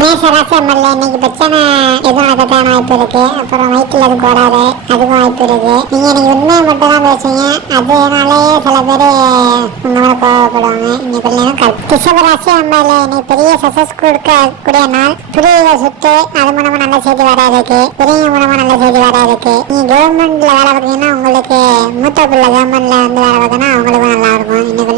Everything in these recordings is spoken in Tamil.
மேசராசி அம்மல்ல இன்னைக்கு பிரச்சனை எதுவும் நடக்கத்தான வாய்ப்பு இருக்கு. அப்புறம் வயிற்றுல அதுக்கு வராது அதுக்கும் வாய்ப்பு இருக்கு. நீங்க இன்னைக்கு உண்மையை மட்டும் தான் பேசுவீங்க சில பேர் உங்க கோவப்படுவாங்க. இன்னைக்கு நேரம் கல் ரிஷபராசி அம்மல்ல இன்னைக்கு பெரிய சக்சஸ் கொடுக்கக்கூடிய நாள் புரிய சுத்து அது மூலமா நல்ல செய்தி வர பெரிய மூலமா நல்ல செய்தி வர நீங்க கவர்மெண்ட்ல வேலை பார்த்தீங்கன்னா உங்களுக்கு மூத்த பிள்ளை கவர்மெண்ட்ல வந்து வேலை பார்த்தோன்னா அவங்களுக்கும் நல்லா இருக்கும். இன்னைக்கு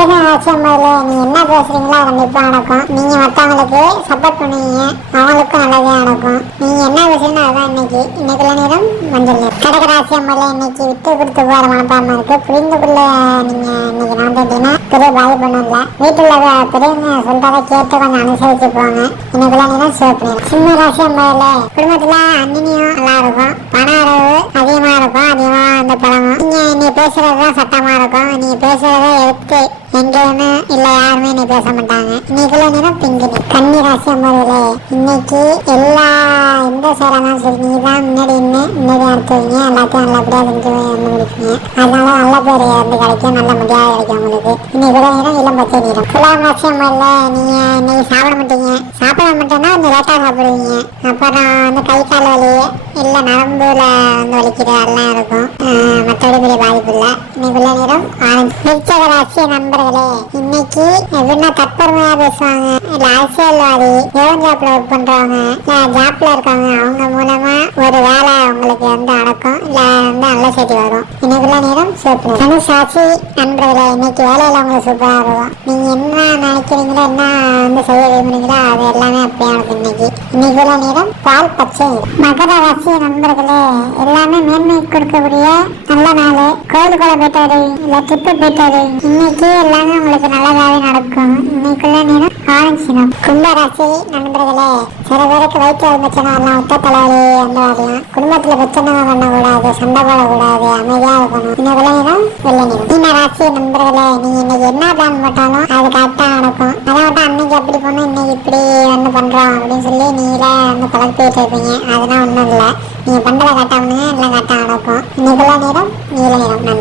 மிதன ராசி அம்மல்ல நீ என்ன பேசுறீங்களோ அது கண்டிப்பா நடக்கும். நீங்க மத்தவங்களுக்கு சப்போர்ட் பண்ணுவீங்க. அவங்களுக்கும் நல்லதே நடக்கும். நீங்க என்ன பேசுறீங்களோ அதான் இன்னைக்கு. இன்னைக்குள்ள நேரம் மஞ்சள் நேரம் கடகராசி அம்மல்ல இன்னைக்கு விட்டு கொடுத்து போற மனப்பான்மை இருக்கு. புரிந்து கொள்ள நீங்க இன்னைக்கு நடந்துட்டீங்கன்னா பெரிய பாதிப்பு ஒன்றும் இல்லை. வீட்டுல பெரியவங்க சொல்றதை கேட்டு கொஞ்சம் அனுசரிச்சு போங்க. இன்னைக்குள்ள நேரம் சிவப்பு நேரம் சிம்ம ராசி அம்மல்ல குடும்பத்துல அந்நினியும் நல்லா இருக்கும். பண அளவு அதிகமா இருக்கும். அதிகமா வந்து பழகும் நீங்க நீ பேசுறதுதான் சட்டமா இருக்கும். நீங்க பேசுறதை யாருமே பேச மாட்டாங்க இன்னைக்குள்ள நேரம் பிங்கினி. கன்னி ராசி அம்மர்களே இன்னைக்கு எல்லா எந்த சேரலாம் சரி நீ தான் முன்னாடி இருக்கீங்க எல்லாத்தையும் நல்லபடியாக செஞ்சு வந்து முடிப்பீங்க அதனால நல்ல பேர் வந்து கிடைக்கும் நல்ல முடியாது கிடைக்கும் உங்களுக்கு. இன்னைக்குள்ள நேரம் இளம் பச்சை நேரம் துலாம் ராசி இல்லை நீங்கள் இன்னைக்கு சாப்பிட மாட்டீங்க. சாப்பிட மாட்டேன்னா கொஞ்சம் லேட்டாக சாப்பிடுவீங்க. அப்புறம் வந்து கை கால் வலி இல்லை நரம்புல வந்து வலிக்கிறது எல்லாம் இருக்கும். மற்றபடி பெரிய பாதிப்பு இல்லை. இன்னைக்குள்ள நேரம் ஆரஞ்சு. விருச்சக ராசி நண்பர்களே இன்னைக்கு எப்படின்னா தற்பெருமையா பேசுவாங்க. இல்லை அரசியல்வாதி கவர்மெண்ட் ஜாப்ல ஒர்க் பண்றவங்க ஜாப்ல இருக்காங்க அவங்க மூலமா ஒரு வேலை உங்களுக்கு வந்து நடக்கும் இல்ல வந்து நல்ல செய்தி வரும் இன்னைக்குள்ள நேரம் சிவப்பு நண்பர்களே இன்னைக்கு வேலையில உங்களுக்கு சூப்பரா இருக்கும். என்ன நினைக்கிறீங்களோ என்ன வந்து செய்ய விரும்புறீங்களோ அது எல்லாமே அப்படியே நடக்கும் இன்னைக்கு. இன்னைக்குள்ள நேரம் பால் பச்சை மகர ராசி நண்பர்களே எல்லாமே மேன்மை கொடுக்கக்கூடிய நல்ல நாள். கோயிலுக்குள்ள போயிட்டாரு இல்லை ட்ரிப்பு போயிட்டாரு இன்னைக்கு எல்லாமே உங்களுக்கு நேரம் ஆரஞ்சு நண்பர்களே சில பேருக்கு வயிற்று பிரச்சனை வரலாம் ஒத்த தலைவலி வந்து வரலாம் குடும்பத்துல பிரச்சனை பண்ணக்கூடாது சண்டை போடக்கூடாது அமைதியா இருக்கணும். இன்னைக்குள்ள நேரம் வெள்ளை மீன ராசி நண்பர்களே நீங்க இன்னைக்கு என்ன பிளான் போட்டாலும் அது கரெக்டா நடக்கும். அதை விட்டு அன்னைக்கு அப்படி பண்ணோம் இன்னைக்கு இப்படி வந்து பண்றோம் அப்படின்னு சொல்லி நீங்களே வந்து குழப்பிட்டு இருப்பீங்க. அதெல்லாம் ஒண்ணும் இல்லை. நீங்க பண்றதை கரெக்டா எல்லாம் கரெக்டா நடக்கும். இன்னைக்குள்ள நேரம் நீல நேரம் நன்றி.